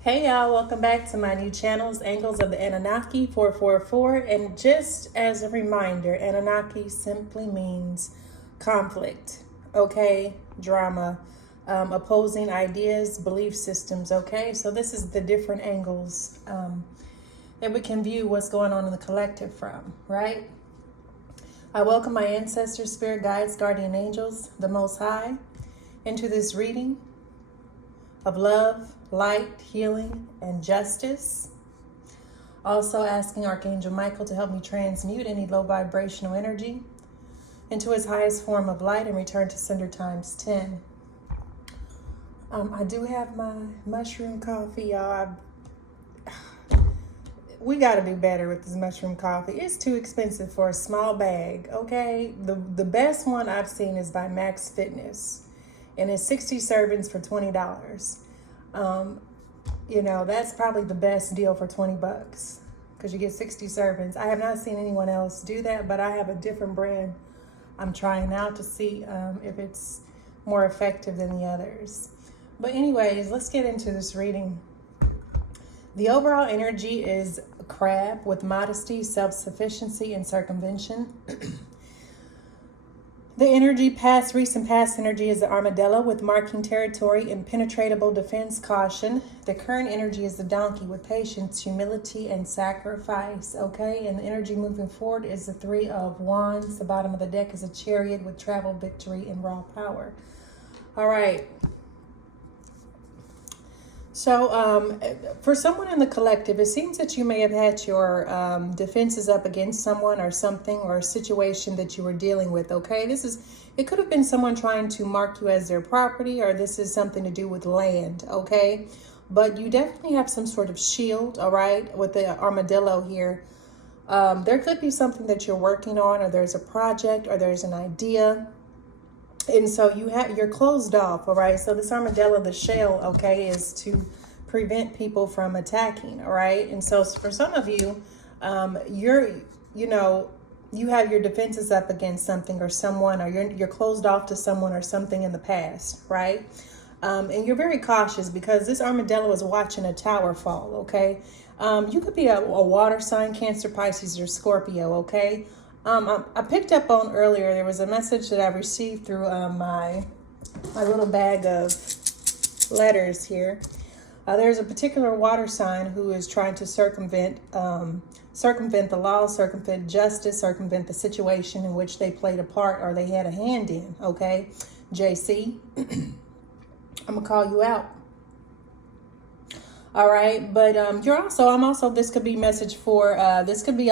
Hey y'all, welcome back to my new channels, Angles of the Anunnaki 444. And just as a reminder, Anunnaki simply means conflict, okay? Drama, opposing ideas, belief systems, okay? So this is the different angles that we can view what's going on in the collective from, right? I welcome my ancestors, spirit guides, guardian angels, the Most High, into this reading of love, light, healing, and justice. Also asking Archangel Michael to help me transmute any low vibrational energy into his highest form of light and return to sender times 10. I do have my mushroom coffee, y'all. We got to do better with this mushroom coffee. It's too expensive for a small bag, okay? The best one I've seen is by Max Fitness, and it's 60 servings for $20. That's probably the best deal for 20 bucks because you get 60 servings. I have not seen anyone else do that, but I have a different brand I'm trying out to see if it's more effective than the others. But anyways, let's get into this reading. The overall energy is a crab with modesty, self-sufficiency, and circumvention. The energy, recent past energy is the armadillo with marking territory, impenetrable defense, caution. The current energy is the donkey with patience, humility, and sacrifice, okay? And the energy moving forward is the 3 of wands. The bottom of the deck is a chariot with travel, victory, and raw power. All right. So for someone in the collective, it seems that you may have had your defenses up against someone or something or a situation that you were dealing with, okay? It could have been someone trying to mark you as their property, or this is something to do with land, okay? But you definitely have some sort of shield, all right, with the armadillo here. There could be something that you're working on, or there's a project, or there's an idea. And so you're closed off, all right? So this armadillo, the shell, okay, is to prevent people from attacking, all right? And so for some of you, you have your defenses up against something or someone, or you're closed off to someone or something in the past, right? And you're very cautious because this armadillo is watching a tower fall, okay? You could be a water sign, Cancer, Pisces, or Scorpio, okay? I picked up on earlier, there was a message that I received through my little bag of letters here. There's a particular water sign who is trying to circumvent the law, circumvent justice, circumvent the situation in which they played a part or they had a hand in, okay? JC, I'm going to call you out. All right, but this could be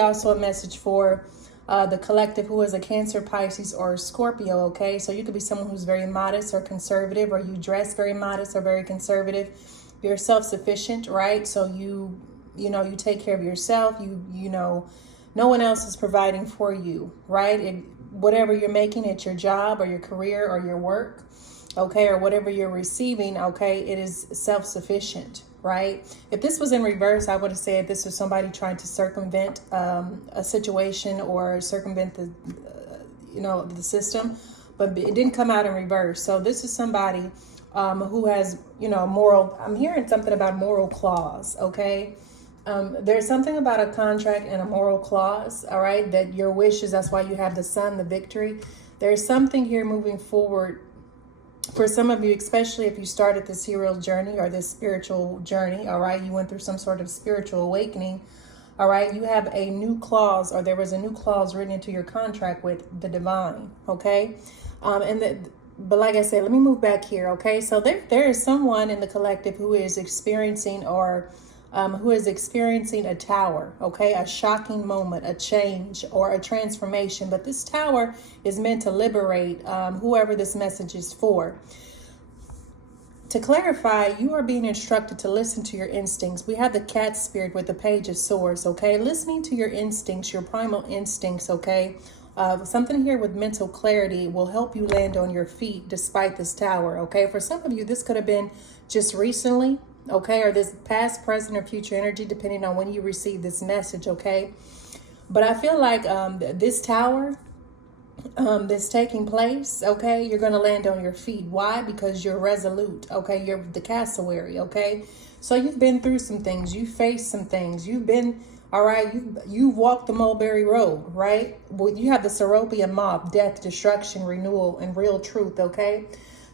also a message for the collective who is a Cancer, Pisces, or Scorpio, okay? So you could be someone who's very modest or conservative, or you dress very modest or very conservative. You're self-sufficient, right? So you take care of yourself. No one else is providing for you, right? Whatever you're making at your job or your career or your work, okay, or whatever you're receiving, okay, it is self-sufficient, right? If this was in reverse, I would have said this was somebody trying to circumvent a situation or circumvent the system, but it didn't come out in reverse. So this is somebody who has, moral, I'm hearing something about moral clause, okay? There's something about a contract and a moral clause, all right, that your wishes, that's why you have the sun, the victory. There's something here moving forward for some of you, especially if you started this hero journey or this spiritual journey, all right, you went through some sort of spiritual awakening, all right, you have a new clause, or there was a new clause written into your contract with the divine, okay? But like I said, let me move back here, okay? So there is someone in the collective who is experiencing a tower, okay? A shocking moment, a change, or a transformation. But this tower is meant to liberate whoever this message is for. To clarify, you are being instructed to listen to your instincts. We have the cat spirit with the page of swords, okay? Listening to your instincts, your primal instincts, okay? Something here with mental clarity will help you land on your feet despite this tower, okay? For some of you, this could have been just recently, okay? Or this past, present, or future energy, depending on when you receive this message, okay? But I feel like this tower that's taking place, okay, you're going to land on your feet. Why? Because you're resolute, okay? You're the cassowary, okay? So you've been through some things. You faced some things. You've been, all right, you've walked the mulberry road, right? Well, you have the Seropian mob, death, destruction, renewal, and real truth, okay?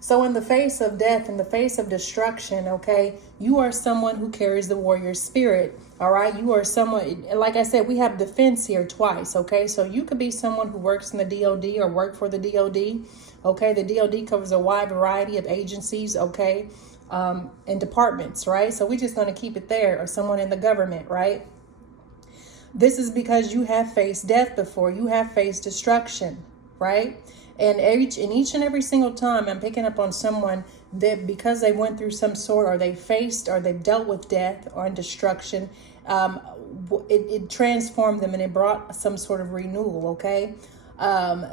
So in the face of death, in the face of destruction, okay, you are someone who carries the warrior spirit. All right. You are someone, like I said, we have defense here twice. OK, so you could be someone who works in the DOD or work for the DOD. OK, the DOD covers a wide variety of agencies. OK, and departments. Right. So we're just going to keep it there, or someone in the government. Right. This is because you have faced death before. You have faced destruction. Right. And each and every single time I'm picking up on someone that because they went through some sort, or they faced, or they've dealt with death or destruction, it transformed them and it brought some sort of renewal. Okay.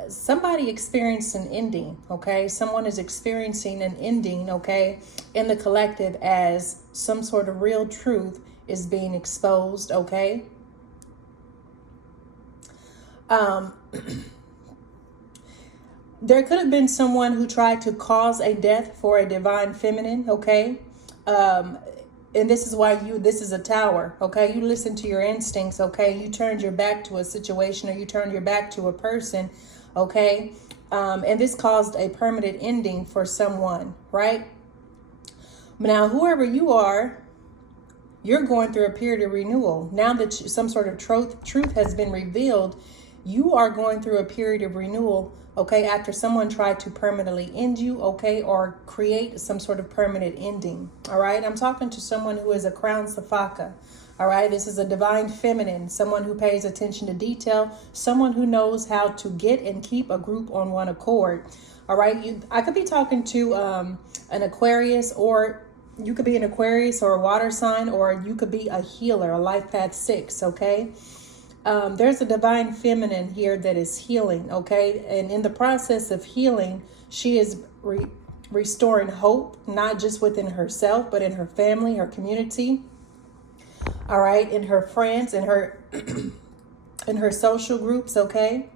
Somebody experienced an ending. Okay. Someone is experiencing an ending. Okay. In the collective, as some sort of real truth is being exposed. Okay. There could have been someone who tried to cause a death for a divine feminine, okay? And this is why this is a tower, okay? You listen to your instincts, okay? You turned your back to a situation, or you turned your back to a person, okay? And this caused a permanent ending for someone, right? Now, whoever you are, you're going through a period of renewal. Now that some sort of truth has been revealed, you are going through a period of renewal, okay, after someone tried to permanently end you, okay, or create some sort of permanent ending, all right? I'm talking to someone who is a crown safaka, all right? This is a divine feminine, someone who pays attention to detail, someone who knows how to get and keep a group on one accord, all right? I could be talking to an Aquarius, or you could be an Aquarius or a water sign, or you could be a healer, a life path 6, okay? There's a divine feminine here that is healing, okay? And in the process of healing, she is restoring hope, not just within herself, but in her family, her community, all right? In her friends, in her, in her social groups, okay?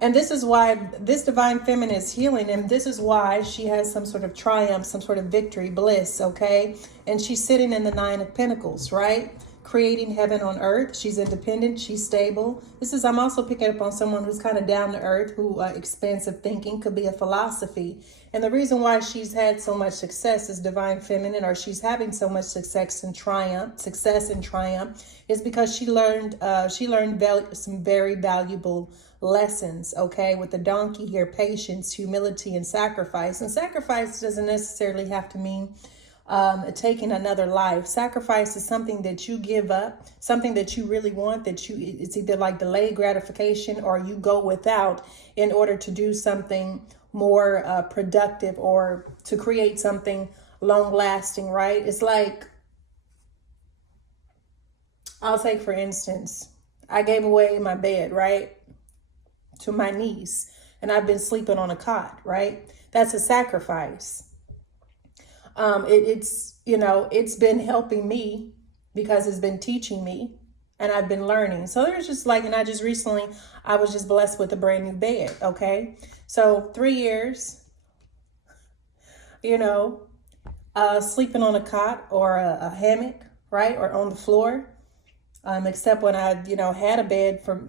And this is why this divine feminine is healing. And this is why she has some sort of triumph, some sort of victory, bliss, okay? And she's sitting in the 9 of Pentacles, right? Creating heaven on earth. She's independent. She's stable. I'm also picking up on someone who's kind of down to earth, who expansive thinking, could be a philosophy. And the reason why she's had so much success as divine feminine, or she's having so much success and triumph, is because she learned some very valuable lessons, okay? With the donkey here, patience, humility, and sacrifice. And sacrifice doesn't necessarily have to mean taking another life. Sacrifice is something that you give up, something that you really want, it's either like delayed gratification, or you go without in order to do something more productive, or to create something long lasting, right? It's like, I'll take for instance, I gave away my bed, right, to my niece, and I've been sleeping on a cot, right? That's a sacrifice. It's been helping me because it's been teaching me, and I've been learning. So there's just like, and I was just blessed with a brand new bed. Okay. So 3 years, sleeping on a cot or a hammock, right? Or on the floor. Except when I, had a bed for,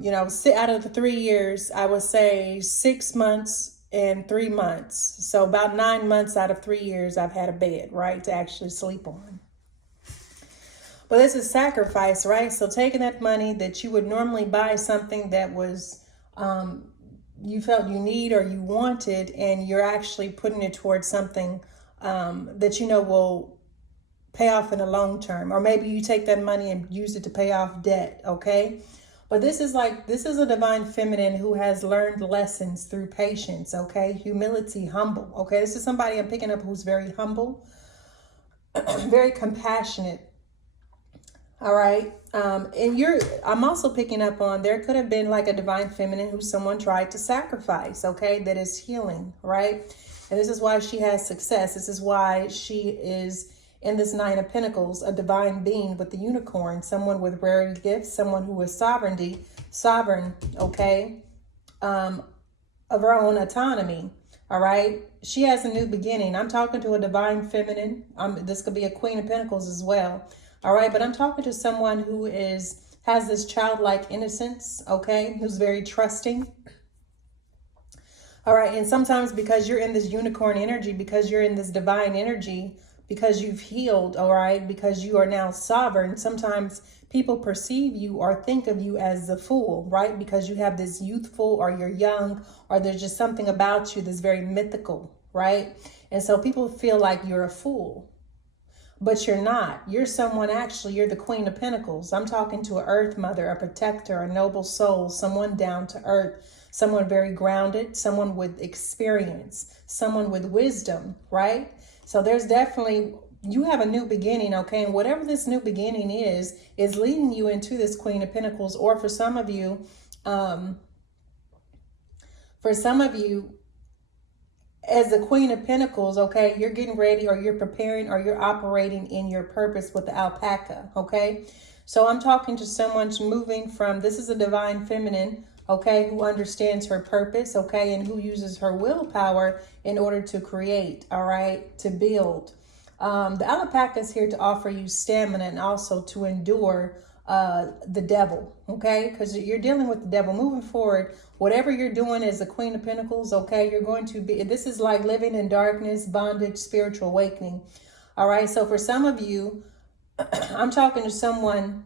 out of the 3 years, I would say 6 months and 3 months. So about 9 months out of 3 years, I've had a bed, right, to actually sleep on. But this is sacrifice, right? So taking that money that you would normally buy something that was, you felt you need or you wanted, and you're actually putting it towards something that will pay off in the long term. Or maybe you take that money and use it to pay off debt, okay? But this is a divine feminine who has learned lessons through patience, okay? Humility, humble, okay? This is somebody I'm picking up who's very humble, very compassionate, all right? I'm also picking up on, there could have been like a divine feminine who someone tried to sacrifice, okay? That is healing, right? And this is why she has success. This is why she is in this Nine of Pentacles, a divine being with the unicorn, someone with rare gifts, someone who is sovereign, okay, of her own autonomy. All right. She has a new beginning. I'm talking to a divine feminine. This could be a Queen of Pentacles as well. All right. But I'm talking to someone who has this childlike innocence. Okay. Who's very trusting. All right. And sometimes because you're in this unicorn energy, because you're in this divine energy, because you've healed, all right, because you are now sovereign, sometimes people perceive you or think of you as the fool, right? Because you have this youthful, or you're young, or there's just something about you that's very mythical, right? And so people feel like you're a fool, but you're not. You're someone, actually, you're the Queen of Pentacles. I'm talking to an earth mother, a protector, a noble soul, someone down to earth, someone very grounded, someone with experience, someone with wisdom, right? So there's definitely, you have a new beginning, okay? And whatever this new beginning is leading you into this Queen of Pentacles. Or for some of you, as the Queen of Pentacles, okay, you're getting ready, or you're preparing, or you're operating in your purpose with the alpaca, okay? So I'm talking to someone moving from, this is a divine feminine, okay, who understands her purpose, okay, and who uses her willpower in order to create, all right, to build. The alpaca is here to offer you stamina and also to endure the devil, okay, because you're dealing with the devil. Moving forward, whatever you're doing as the Queen of Pentacles, okay, you're going to be, this is like living in darkness, bondage, spiritual awakening, all right? So for some of you, I'm talking to someone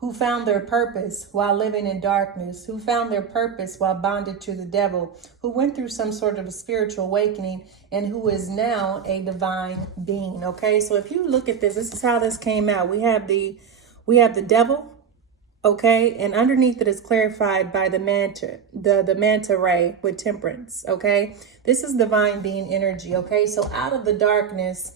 who found their purpose while living in darkness, who found their purpose while bonded to the devil, who went through some sort of a spiritual awakening, and who is now a divine being, okay? So if you look at this, this is how this came out. We have the devil, okay? And underneath it is clarified by the manta, the manta ray with temperance, okay? This is divine being energy, okay? So out of the darkness,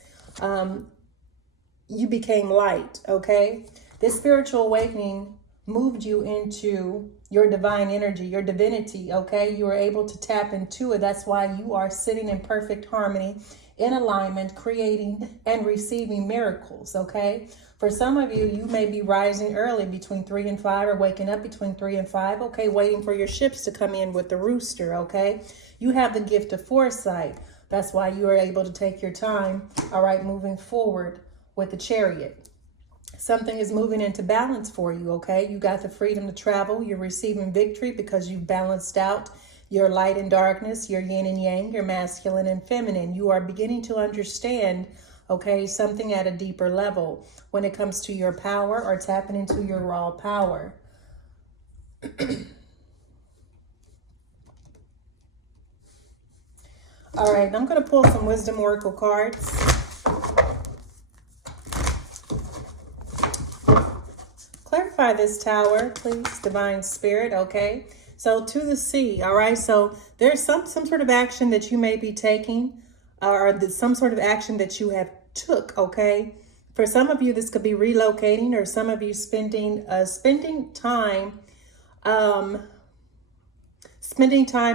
you became light, okay? This spiritual awakening moved you into your divine energy, your divinity, okay? You were able to tap into it. That's why you are sitting in perfect harmony, in alignment, creating and receiving miracles, okay? For some of you, you may be rising early between 3 and 5, or waking up between 3 and 5, okay? Waiting for your ships to come in with the rooster, okay? You have the gift of foresight. That's why you are able to take your time, all right, moving forward with the Chariot. Something is moving into balance for you, okay? You got the freedom to travel. You're receiving victory because you've balanced out your light and darkness, your yin and yang, your masculine and feminine. You are beginning to understand, okay, something at a deeper level when it comes to your power, or tapping into your raw power. All right, I'm going to pull some Wisdom Oracle cards. Clarify this Tower, please, Divine Spirit, okay? So to the sea, all right? So there's some sort of action that you may be taking, or some sort of action that you have took, okay? For some of you, this could be relocating, or some of you spending time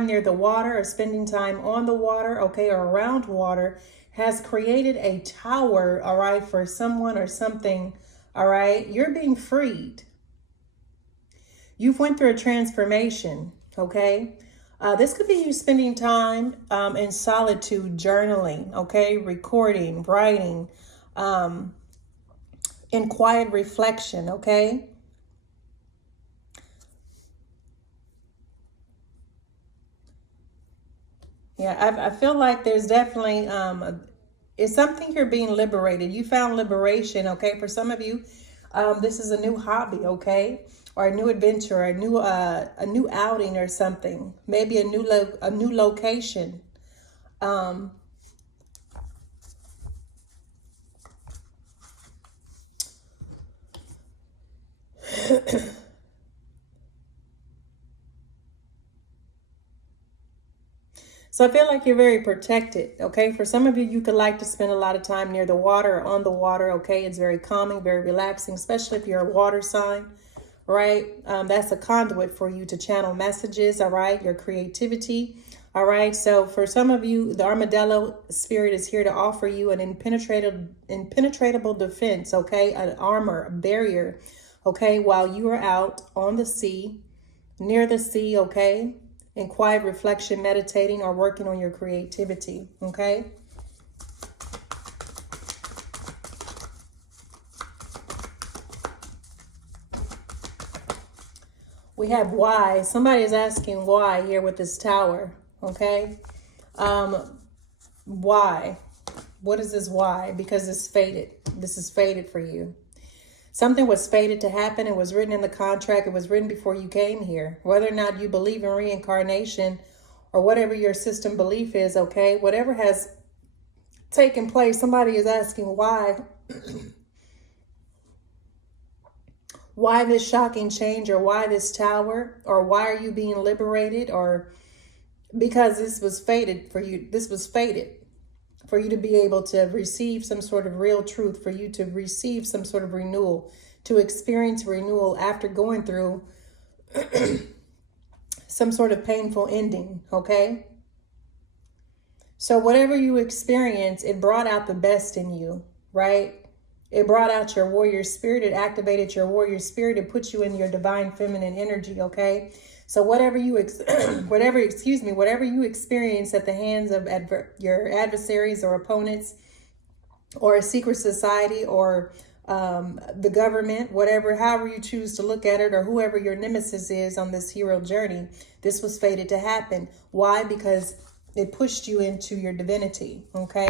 near the water, or spending time on the water, okay, or around water, has created a tower, all right, for someone or something. All right, you're being freed. You've went through a transformation, okay? This could be you spending time in solitude, journaling, okay? Recording, writing, in quiet reflection, okay? Yeah, I feel like there's definitely... it's something you're being liberated. You found liberation, okay? For some of you, this is a new hobby, okay? Or a new adventure, a new outing or something. Maybe a new location. So I feel like you're very protected, okay? For some of you, you could like to spend a lot of time near the water or on the water, okay? It's very calming, very relaxing, especially if you're a water sign, right? That's a conduit for you to channel messages, all right? Your creativity, All right. So for some of you, the armadillo spirit is here to offer you an impenetrable defense. Okay. An armor, a barrier. Okay. While you are out on the sea, near the sea. Okay. In quiet reflection, meditating, or working on your creativity. Okay. We have why. Somebody is asking why here with this tower. Okay. Why? What is this why? Because it's fated. This is fated for you. Something was fated to happen. It was written in the contract. It was written before you came here. Whether or not you believe in reincarnation or whatever your system belief is, okay? Whatever has taken place, somebody is asking why. Why this shocking change, or why this tower, or why are you being liberated, or because this was fated for you. This was fated for you to be able to receive some sort of real truth, for you to receive some sort of renewal, to experience renewal after going through some sort of painful ending, okay? So whatever you experience, it brought out the best in you, right? It brought out your warrior spirit. It activated your warrior spirit. It put you in your divine feminine energy, okay? So whatever you experience at the hands of your adversaries or opponents, or a secret society, or the government, however you choose to look at it, or whoever your nemesis is on this hero journey, this was fated to happen. Why? Because it pushed you into your divinity, okay?